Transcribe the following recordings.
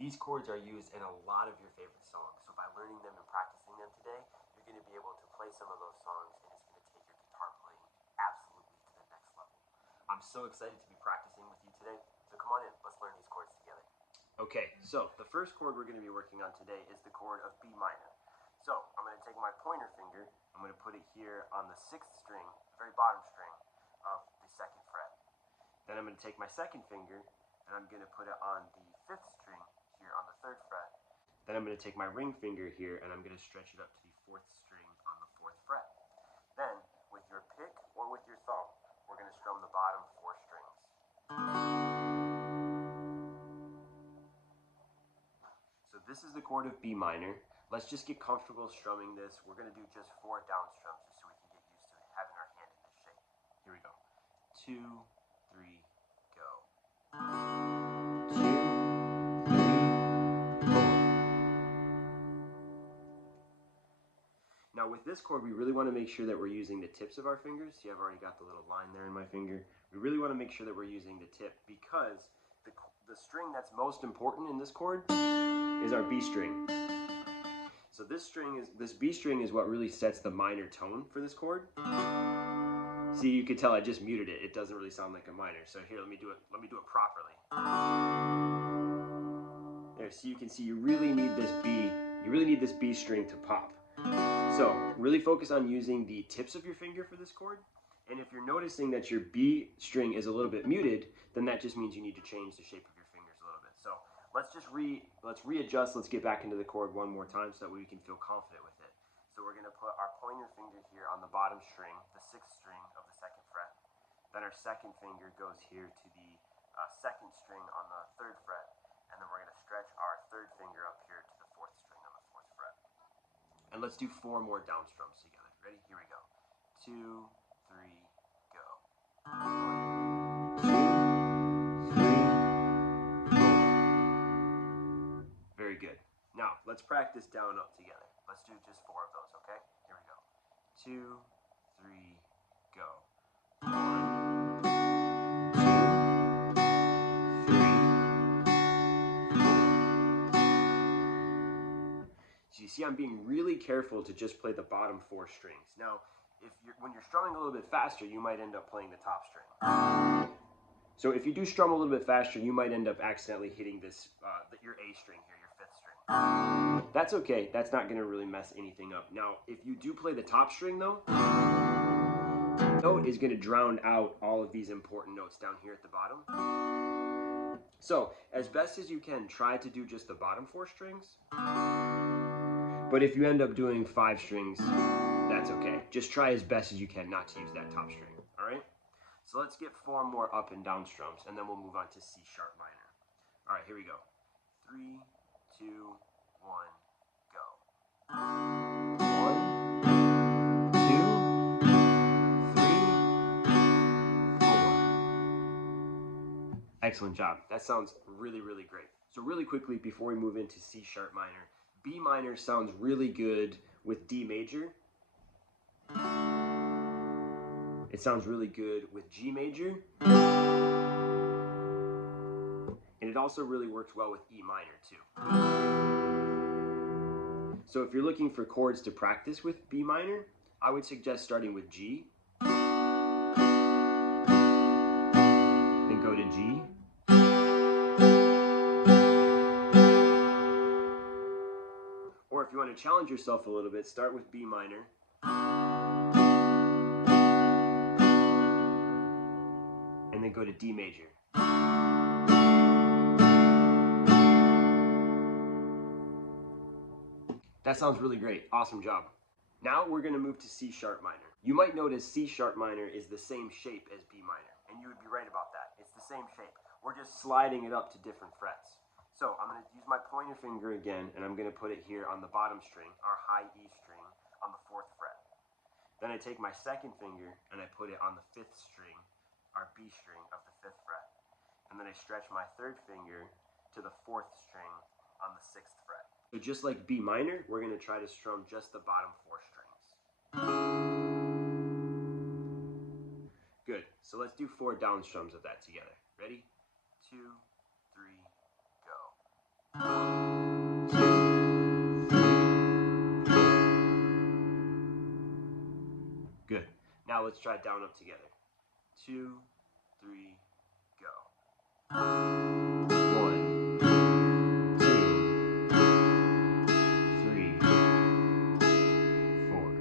These chords are used in a lot of your favorite songs, so by learning them and practicing them today, you're going to be able to play some of those songs, and it's going to take your guitar playing absolutely to the next level. I'm so excited to be practicing with you today, so come on in, let's learn these chords together. Okay, so the first chord we're going to be working on today is the chord of B minor. So I'm going to take my pointer finger, I'm going to put it here on the 6th string, the very bottom string of the 2nd fret. Then I'm going to take my second finger, and I'm going to put it on the 5th string here on the 3rd fret. Then I'm going to take my ring finger here, and I'm going to stretch it up to the 4th string on the 4th fret. Then, with your pick or with your thumb, we're going to strum the bottom 4 strings. So this is the chord of B minor. Let's just get comfortable strumming this. We're going to do just 4 down strums just so we can get used to having our hand in this shape. Here we go. 2, 3, go. 2, 3, 4. Now with this chord, we really want to make sure that we're using the tips of our fingers. See, I've already got the little line there in my finger. We really want to make sure that we're using the tip because the string that's most important in this chord is our B string. So this B string is what really sets the minor tone for this chord. See, you can tell I just muted it. It doesn't really sound like a minor. So here, let me do it properly. There, so you can see you really need this B string to pop. So really focus on using the tips of your finger for this chord. And if you're noticing that your B string is a little bit muted, then that just means you need to change the shape of your fingers a little bit. So let's readjust. Let's get back into the chord one more time so that we can feel confident with it. So we're going to put our pointer finger here on the bottom string, the 6th string of the 2nd fret. Then our second finger goes here to the 2nd string on the 3rd fret. And then we're going to stretch our 3rd finger up here to the 4th string on the 4th fret. And let's do 4 more down strums together. Ready? Here we go. 2, 3, go. 1, 2, 3, 4. Very good. Now, let's practice down up together. Let's do just 4 of those, okay? Here we go. 2, 3, go. 1, 2, 3, 4. So you see I'm being really careful to just play the bottom 4 strings. Now, when you're strumming a little bit faster, you might end up playing the top string. So if you do strum a little bit faster, you might end up accidentally hitting this your A string here, your 5th string. That's okay. That's not going to really mess anything up. Now, if you do play the top string, though, the note is going to drown out all of these important notes down here at the bottom. So, as best as you can, try to do just the bottom 4 strings. But if you end up doing 5 strings, that's okay. Just try as best as you can not to use that top string, all right? So let's get 4 more up and down strums, and then we'll move on to C sharp minor. All right, here we go. 3, 2, 1, go. 1, 2, 3, 4. Excellent job. That sounds really, really great. So really quickly, before we move into C sharp minor, B minor sounds really good with D major. It sounds really good with G major. And it also really works well with E minor too. So if you're looking for chords to practice with B minor, I would suggest starting with G. Then go to G. Or if you want to challenge yourself a little bit, start with B minor. And then go to D major. That sounds really great. Awesome job. Now we're going to move to C sharp minor. You might notice C sharp minor is the same shape as B minor, and you would be right about that. It's the same shape. We're just sliding it up to different frets. So I'm going to use my pointer finger again, and I'm going to put it here on the bottom string, our high E string, on the 4th fret. Then I take my second finger, and I put it on the 5th string, our B string of the 5th fret. And then I stretch my 3rd finger to the 4th string on the 6th fret. So just like B minor, we're going to try to strum just the bottom 4 strings. Good. So let's do 4 down strums of that together. Ready? 2, 3, go. 1, 1, 2, 3, 4. Good. Now let's try down up together. 2, 3, go. 1, 2, 3, 4.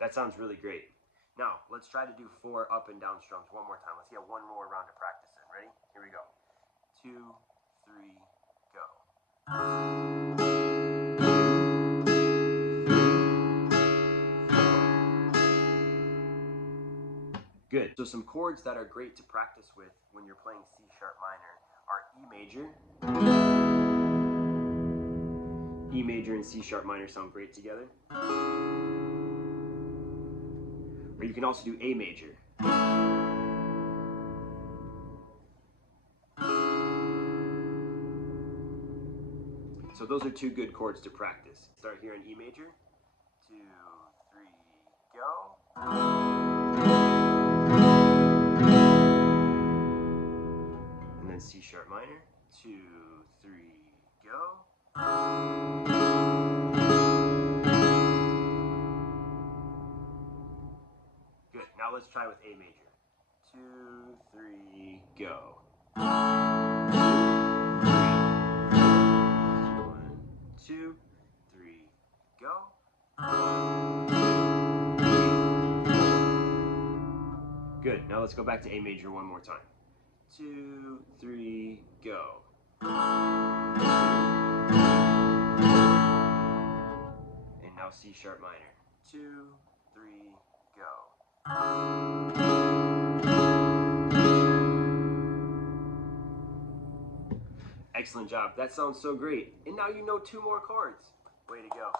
That sounds really great. Now, let's try to do 4 up and down strums one more time. Let's get one more round of practice in. Ready? Here we go. 2, 3, go. 2, 3, 4. Good. So some chords that are great to practice with when you're playing C sharp minor are E major. E major and C sharp minor sound great together. Or you can also do A major. So those are 2 good chords to practice. Start here in E major. 2, 3, go. And then C sharp minor. 2, 3, go. Good. Now let's try with A major. 2, 3, go. 1, 2, 3, go. 1, 2, 3, 4. Good. Now let's go back to A major one more time. 2, 3, go. And now C sharp minor. 2, 3, go. Excellent job. That sounds so great. And now you know 2 more chords. Way to go.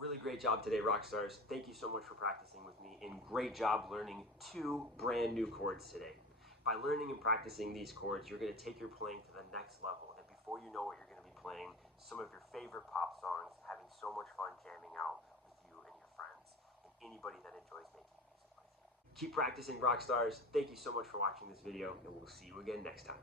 Really great job today, rock stars. Thank you so much for practicing with me, and great job learning 2 brand new chords today. By learning and practicing these chords, you're going to take your playing to the next level, and before you know it, you're going to be playing some of your favorite pop songs, having so much fun jamming out with you and your friends, and anybody that enjoys making music with you. Keep practicing, rock stars. Thank you so much for watching this video, and we'll see you again next time.